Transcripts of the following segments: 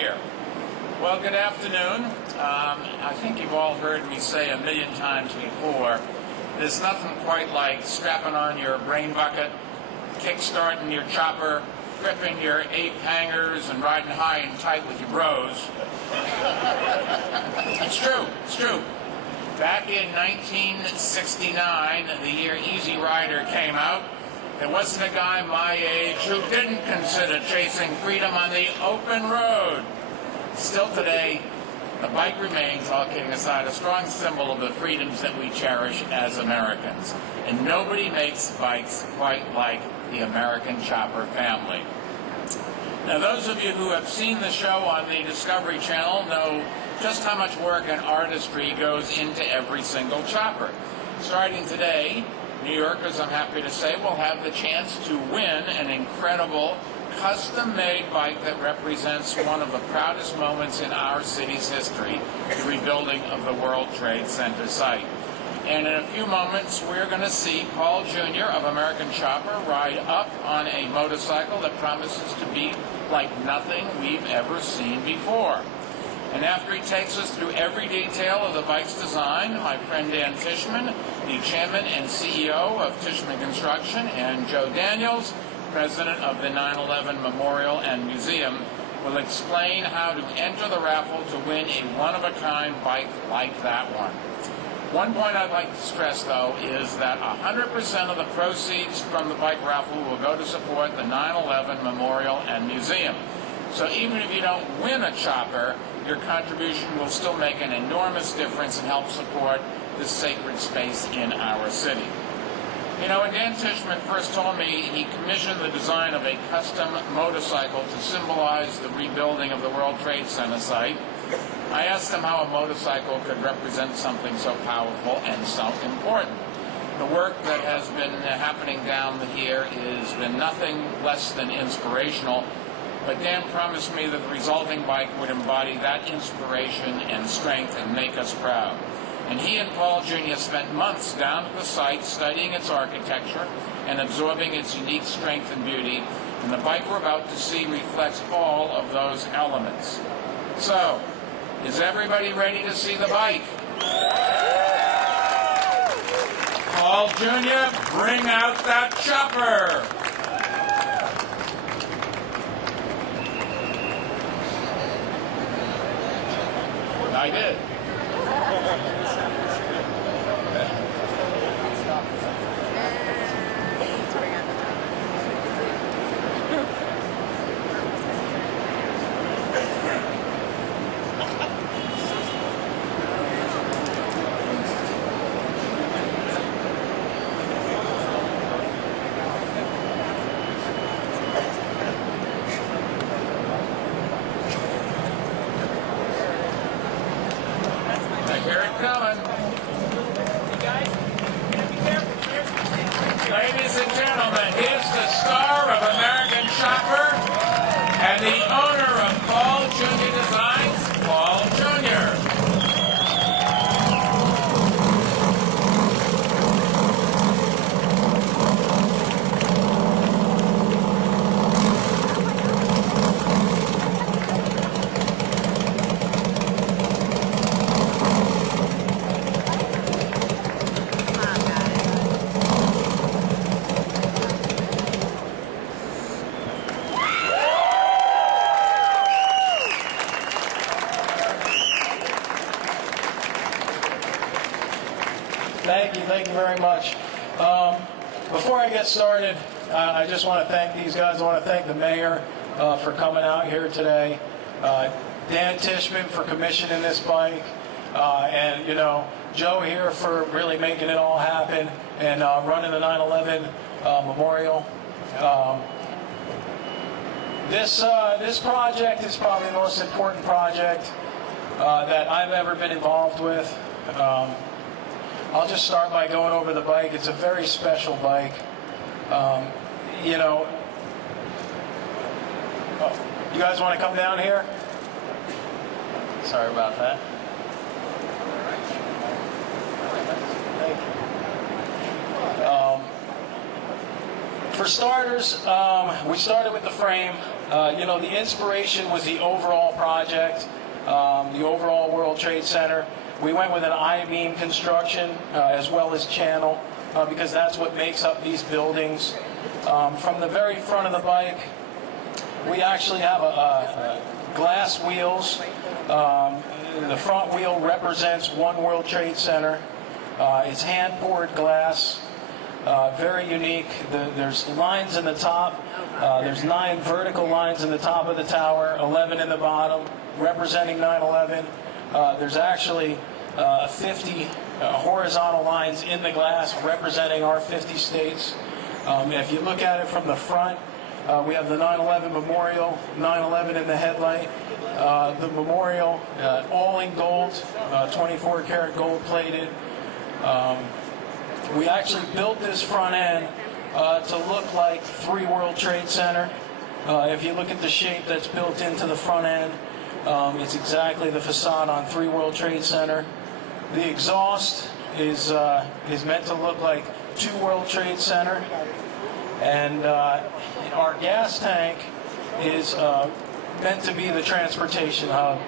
Here. Well, good afternoon. I think you've all heard me say a million times before, there's nothing quite like strapping on your brain bucket, kick-starting your chopper, gripping your 8 hangers, and riding high and tight with your bros. It's true. It's true. Back in 1969, the year Easy Rider came out, there wasn't a guy my age who didn't consider chasing freedom on the open road. Still today, the bike remains, all kidding aside, a strong symbol of the freedoms that we cherish as Americans. And nobody makes bikes quite like the American Chopper family. Now, those of you who have seen the show on the Discovery Channel know just how much work and artistry goes into every single chopper. Starting today, New Yorkers, I'm happy to say, will have the chance to win an incredible custom-made bike that represents one of the proudest moments in our city's history, the rebuilding of the World Trade Center site. And in a few moments, we're going to see Paul Jr. of American Chopper ride up on a motorcycle that promises to be like nothing we've ever seen before. And after he takes us through every detail of the bike's design, my friend Dan Tishman, the chairman and CEO of Tishman Construction, and Joe Daniels, president of the 9/11 Memorial and Museum, will explain how to enter the raffle to win a one-of-a-kind bike like that one. One point I'd like to stress, though, is that 100% of the proceeds from the bike raffle will go to support the 9/11 Memorial and Museum. So even if you don't win a chopper, your contribution will still make an enormous difference and help support this sacred space in our city. You know, when Dan Tishman first told me he commissioned the design of a custom motorcycle to symbolize the rebuilding of the World Trade Center site, I asked him how a motorcycle could represent something so powerful and so important. The work that has been happening down here has been nothing less than inspirational, but Dan promised me that the resulting bike would embody that inspiration and strength and make us proud. And he and Paul Jr. spent months down at the site studying its architecture and absorbing its unique strength and beauty, and the bike we're about to see reflects all of those elements. So, is everybody ready to see the bike? Paul Jr., bring out that chopper! I did. Here it coming. Ladies and gentlemen, here's the star of American Chopper and the owner of Paul Jr. Designs, Paul Jr. Thank you very much. Before I get started, I just want to thank these guys. I want to thank the mayor for coming out here today, Dan Tishman for commissioning this bike, and Joe here for really making it all happen and running the 9/11 Memorial. This project is probably the most important project that I've ever been involved with. I'll just start by going over the bike. It's a very special bike. You guys want to come down here? Sorry about that. Thank you. For starters, we started with the frame. The inspiration was the overall project, the overall World Trade Center. We went with an I-beam construction as well as channel because that's what makes up these buildings. From the very front of the bike, we actually have glass wheels. The front wheel represents One World Trade Center. It's hand-poured glass, very unique. There's lines in the top. There's 9 vertical lines in the top of the tower, 11 in the bottom, representing 9/11. There's actually 50 horizontal lines in the glass representing our 50 states. If you look at it from the front, we have the 9/11 memorial, 9/11 in the headlight. The memorial, all in gold, 24 karat gold plated. We actually built this front end to look like 3 World Trade Center. If you look at the shape that's built into the front end, it's exactly the facade on 3 World Trade Center. The exhaust is meant to look like 2 World Trade Center. And our gas tank is meant to be the transportation hub.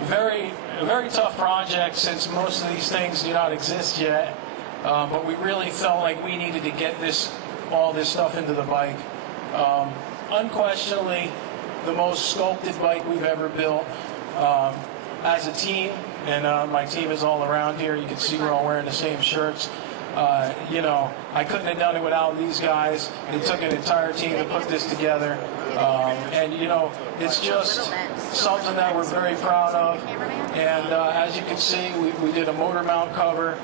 A very tough project since most of these things do not exist yet. But we really felt like we needed to get all this stuff into the bike. Unquestionably, the most sculpted bike we've ever built as a team. And my team is all around here. You can see we're all wearing the same shirts. I couldn't have done it without these guys. It took an entire team to put this together. It's just something that we're very proud of. And as you can see, we did a motor mount cover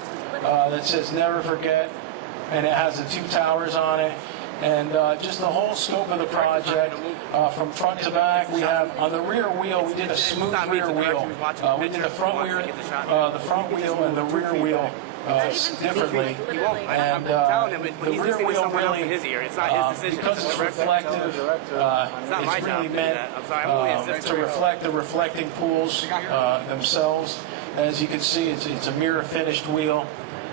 that says "Never Forget," and it has the 2 towers on it. And just the whole scope of the project, from front to back, we have on the rear wheel. We did a smooth rear wheel. We did the front wheel and the rear wheel differently, and the rear wheel really, because it's reflective, it's really meant to reflect the reflecting pools themselves. As you can see, it's a mirror finished wheel,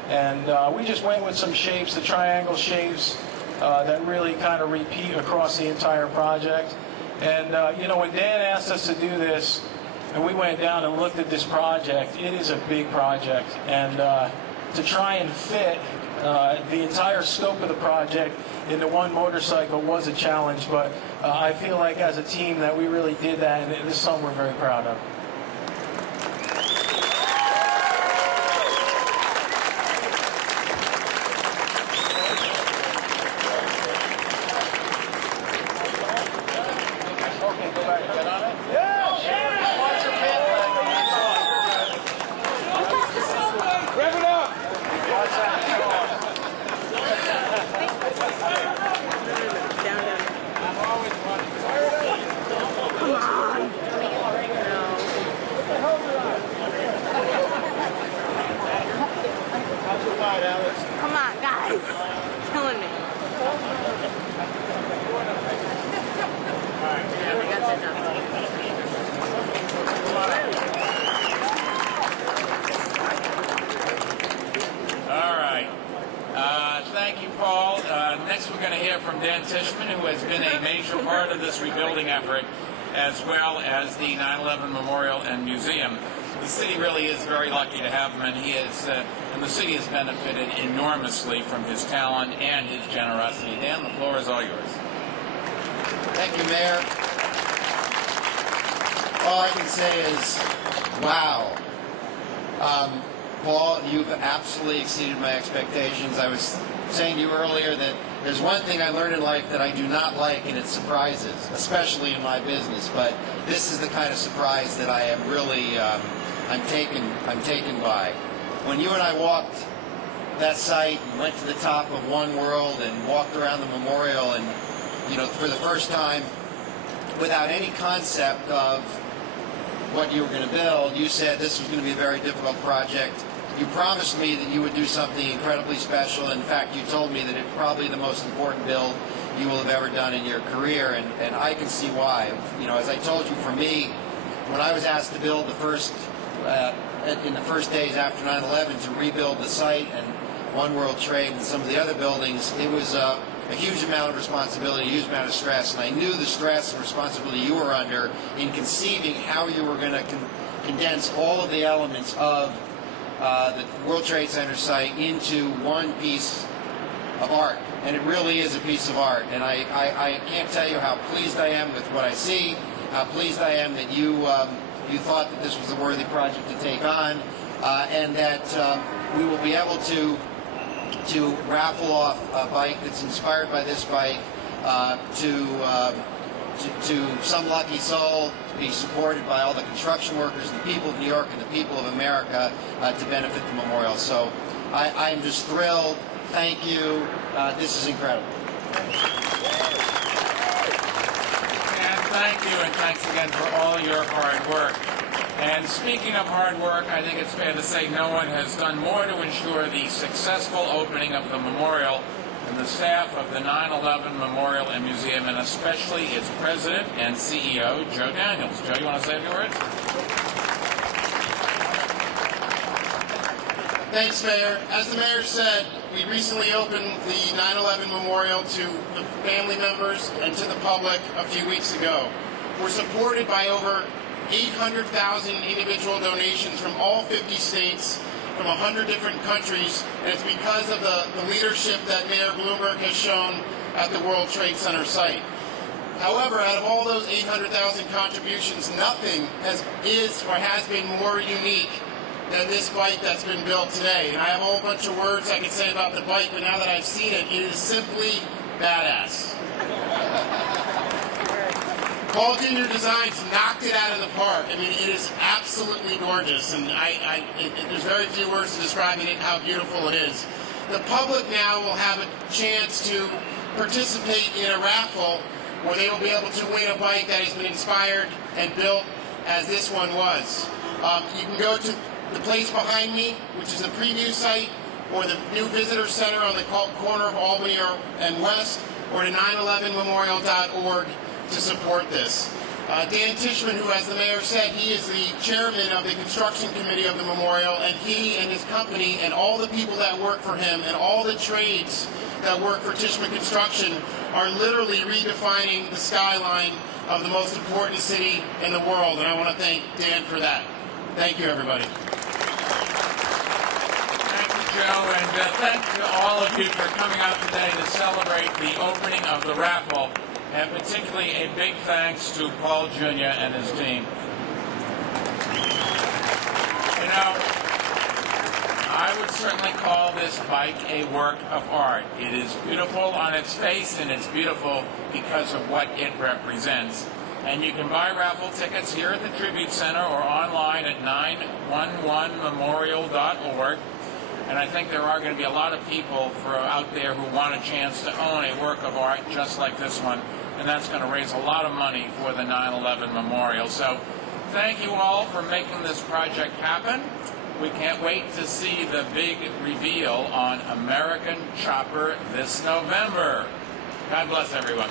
and we just went with some shapes, the triangle shapes that really kind of repeat across the entire project. And when Dan asked us to do this, and we went down and looked at this project, it is a big project, and to try and fit the entire scope of the project into one motorcycle was a challenge, but I feel like as a team that we really did that, and this is something we're very proud of. Come on, guys. Killing me. All right. Thank you, Paul. Next, we're going to hear from Dan Tishman, who has been a major part of this rebuilding effort, as well as the 9/11 Memorial and Museum. The city really is very lucky to have him, and the city has benefited enormously from his talent and his generosity. Dan, the floor is all yours. Thank you, Mayor. All I can say is, wow. Paul, you've absolutely exceeded my expectations. I was saying to you earlier that there's one thing I learned in life that I do not like, and it's surprises, especially in my business. But this is the kind of surprise that I am really, I'm taken by. When you and I walked that site and went to the top of One World and walked around the memorial, and for the first time, without any concept of what you were going to build, you said this was going to be a very difficult project. You promised me that you would do something incredibly special. In fact, you told me that it's probably the most important build you will have ever done in your career, and I can see why. As I told you, for me, when I was asked to build in the first days after 9/11 to rebuild the site and One World Trade and some of the other buildings, it was a huge amount of responsibility, a huge amount of stress, and I knew the stress and responsibility you were under in conceiving how you were going to condense all of the elements of the World Trade Center site into one piece of art. And it really is a piece of art. And I can't tell you how pleased I am with what I see, how pleased I am that you thought that this was a worthy project to take on, and that we will be able to raffle off a bike that's inspired by this bike to some lucky soul, to be supported by all the construction workers, the people of New York, and the people of America to benefit the memorial. So I'm just thrilled. Thank you. This is incredible. And thank you, and thanks again for all your hard work. And speaking of hard work, I think it's fair to say no one has done more to ensure the successful opening of the memorial than the staff of the 9/11 Memorial and Museum, and especially its president and CEO, Joe Daniels. Joe, you want to say a few words? Thanks, Mayor. As the Mayor said, we recently opened the 9/11 Memorial to the family members and to the public a few weeks ago. We're supported by over 800,000 individual donations from all 50 states, from 100 different countries, and it's because of the leadership that Mayor Bloomberg has shown at the World Trade Center site. However, out of all those 800,000 contributions, nothing has been more unique than this bike that's been built today. And I have a whole bunch of words I could say about the bike, but now that I've seen it, it is simply badass. Paul Jr. Designs knocked it out of the park. I mean, it is absolutely gorgeous, and there's very few words to describe it, how beautiful it is. The public now will have a chance to participate in a raffle where they will be able to win a bike that has been inspired and built as this one was. You can go to the place behind me, which is the Preveiw site, or the new visitor center on the corner of Albany and West, or to 911memorial.org to support this. Dan Tishman, who, as the mayor said, he is the chairman of the construction committee of the memorial, and he and his company and all the people that work for him and all the trades that work for Tishman Construction are literally redefining the skyline of the most important city in the world, and I want to thank Dan for that. Thank you, everybody. Thank you, Joe, and thank you to all of you for coming out today to celebrate the opening of the raffle, and particularly a big thanks to Paul Jr. and his team. You know, I would certainly call this bike a work of art. It is beautiful on its face, and it's beautiful because of what it represents. And you can buy raffle tickets here at the Tribute Center or online at 911memorial.org. And I think there are going to be a lot of people out there who want a chance to own a work of art just like this one. And that's going to raise a lot of money for the 9/11 Memorial. So thank you all for making this project happen. We can't wait to see the big reveal on American Chopper this November. God bless everyone.